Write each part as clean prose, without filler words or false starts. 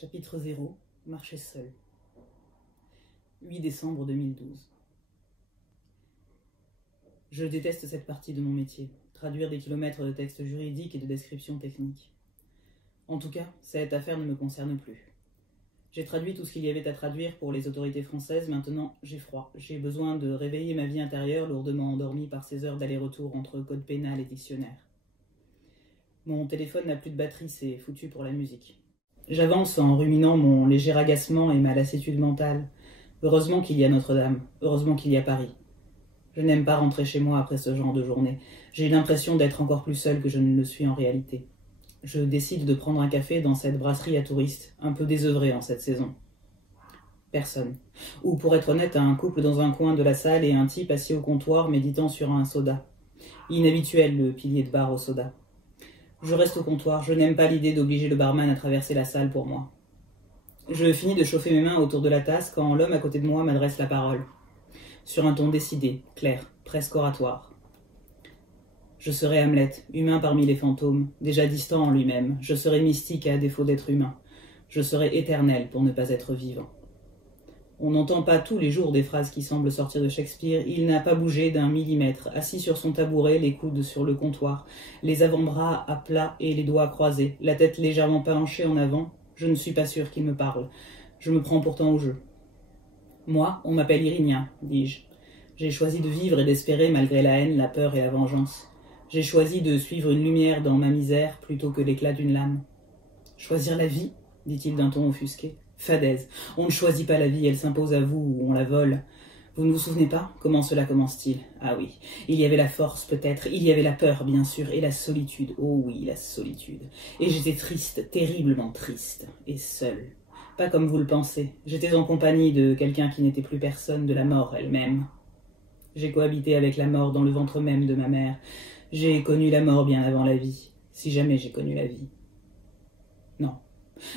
Chapitre 0. Marcher seul. 8 décembre 2012. Je déteste cette partie de mon métier, traduire des kilomètres de textes juridiques et de descriptions techniques. En tout cas, cette affaire ne me concerne plus. J'ai traduit tout ce qu'il y avait à traduire pour les autorités françaises, maintenant j'ai froid. J'ai besoin de réveiller ma vie intérieure lourdement endormie par ces heures d'aller-retour entre code pénal et dictionnaire. Mon téléphone n'a plus de batterie, c'est foutu pour la musique. J'avance en ruminant mon léger agacement et ma lassitude mentale. Heureusement qu'il y a Notre-Dame, heureusement qu'il y a Paris. Je n'aime pas rentrer chez moi après ce genre de journée. J'ai l'impression d'être encore plus seul que je ne le suis en réalité. Je décide de prendre un café dans cette brasserie à touristes, un peu désœuvrée en cette saison. Personne. Ou pour être honnête, un couple dans un coin de la salle et un type assis au comptoir méditant sur un soda. Inhabituel le pilier de bar au soda. Je reste au comptoir, je n'aime pas l'idée d'obliger le barman à traverser la salle pour moi. Je finis de chauffer mes mains autour de la tasse quand l'homme à côté de moi m'adresse la parole. Sur un ton décidé, clair, presque oratoire. Je serai Hamlet, humain parmi les fantômes, déjà distant en lui-même. Je serai mystique à défaut d'être humain. Je serai éternel pour ne pas être vivant. On n'entend pas tous les jours des phrases qui semblent sortir de Shakespeare. Il n'a pas bougé d'un millimètre, assis sur son tabouret, les coudes sur le comptoir, les avant-bras à plat et les doigts croisés, la tête légèrement penchée en avant. Je ne suis pas sûr qu'il me parle. Je me prends pourtant au jeu. Moi, on m'appelle Irinien, dis-je. J'ai choisi de vivre et d'espérer malgré la haine, la peur et la vengeance. J'ai choisi de suivre une lumière dans ma misère plutôt que l'éclat d'une lame. Choisir la vie, dit-il d'un ton offusqué. Fadaise. On ne choisit pas la vie, elle s'impose à vous ou on la vole. Vous ne vous souvenez pas? Comment cela commence-t-il? Ah oui, il y avait la force peut-être, il y avait la peur bien sûr, et la solitude. Oh oui, la solitude. Et j'étais triste, terriblement triste, et seule. Pas comme vous le pensez. J'étais en compagnie de quelqu'un qui n'était plus personne, de la mort elle-même. J'ai cohabité avec la mort dans le ventre même de ma mère. J'ai connu la mort bien avant la vie, si jamais j'ai connu la vie. Non.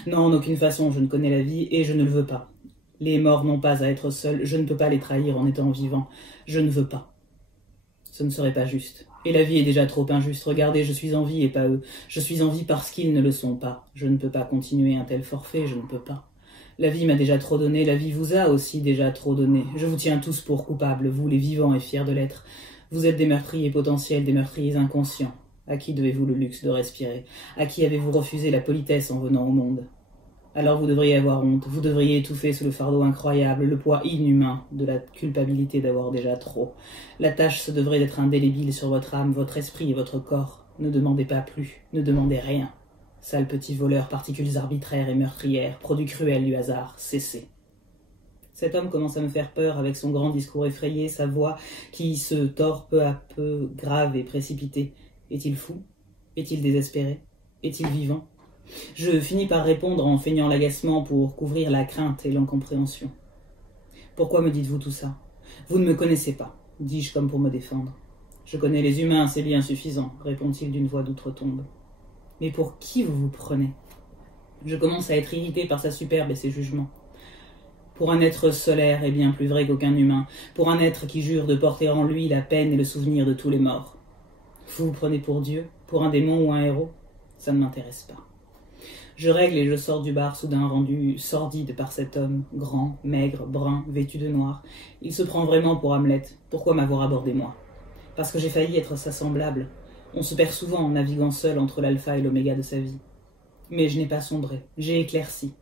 Non, en aucune façon je ne connais la vie et je ne le veux pas. Les morts n'ont pas à être seuls, je ne peux pas les trahir en étant vivant. Je ne veux pas. Ce ne serait pas juste. Et la vie est déjà trop injuste. Regardez, je suis en vie et pas eux. Je suis en vie parce qu'ils ne le sont pas. Je ne peux pas continuer un tel forfait, je ne peux pas. La vie m'a déjà trop donné, la vie vous a aussi déjà trop donné. Je vous tiens tous pour coupables, vous les vivants et fiers de l'être. Vous êtes des meurtriers potentiels, des meurtriers inconscients. À qui devez-vous le luxe de respirer? À qui avez-vous refusé la politesse en venant au monde? Alors vous devriez avoir honte, vous devriez étouffer sous le fardeau incroyable, le poids inhumain de la culpabilité d'avoir déjà trop. La tâche se devrait d'être indélébile sur votre âme, votre esprit et votre corps. Ne demandez pas plus, ne demandez rien. Sale petit voleur, particules arbitraires et meurtrières, produit cruel du hasard, cessez. Cet homme commence à me faire peur avec son grand discours effrayé, sa voix qui se tord peu à peu, grave et précipitée. Est-il fou? Est-il désespéré? Est-il vivant? Je finis par répondre en feignant l'agacement pour couvrir la crainte et l'incompréhension. Pourquoi me dites-vous tout ça? Vous ne me connaissez pas, dis-je comme pour me défendre. Je connais les humains, c'est bien suffisant, répond-il d'une voix d'outre-tombe. Mais pour qui vous vous prenez? Je commence à être irrité par sa superbe et ses jugements. Pour un être solaire et bien plus vrai qu'aucun humain, pour un être qui jure de porter en lui la peine et le souvenir de tous les morts. Vous vous prenez pour Dieu, pour un démon ou un héros? Ça ne m'intéresse pas. Je règle et je sors du bar, soudain rendu sordide par cet homme, grand, maigre, brun, vêtu de noir. Il se prend vraiment pour Hamlet. Pourquoi m'avoir abordé moi? Parce que j'ai failli être sa semblable. On se perd souvent en naviguant seul entre l'alpha et l'oméga de sa vie. Mais je n'ai pas sombré, j'ai éclairci,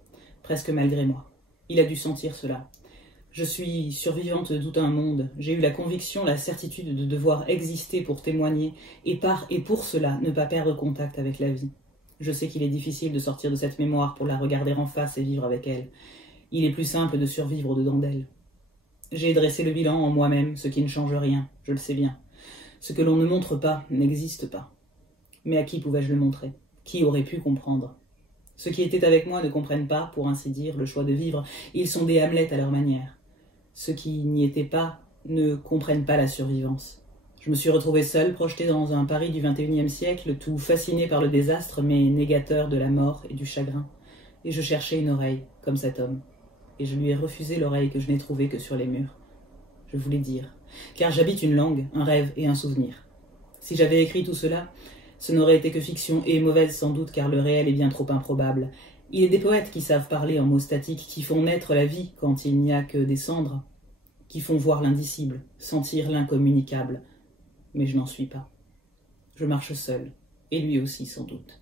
presque malgré moi. Il a dû sentir cela. Je suis survivante de tout un monde. J'ai eu la conviction, la certitude de devoir exister pour témoigner, et par et pour cela ne pas perdre contact avec la vie. Je sais qu'il est difficile de sortir de cette mémoire pour la regarder en face et vivre avec elle. Il est plus simple de survivre au-dedans d'elle. J'ai dressé le bilan en moi-même, ce qui ne change rien, je le sais bien. Ce que l'on ne montre pas n'existe pas. Mais à qui pouvais-je le montrer? Qui aurait pu comprendre? Ceux qui étaient avec moi ne comprennent pas, pour ainsi dire, le choix de vivre. Ils sont des Hamlet à leur manière. Ceux qui n'y étaient pas ne comprennent pas la survivance. Je me suis retrouvé seul, projeté dans un Paris du XXIe siècle, tout fasciné par le désastre, mais négateur de la mort et du chagrin. Et je cherchais une oreille, comme cet homme. Et je lui ai refusé l'oreille que je n'ai trouvée que sur les murs. Je voulais dire, car j'habite une langue, un rêve et un souvenir. Si j'avais écrit tout cela, ce n'aurait été que fiction, et mauvaise sans doute, car le réel est bien trop improbable. Il est des poètes qui savent parler en mots statiques, qui font naître la vie quand il n'y a que des cendres, qui font voir l'indicible, sentir l'incommunicable. Mais je n'en suis pas. Je marche seul, et lui aussi sans doute.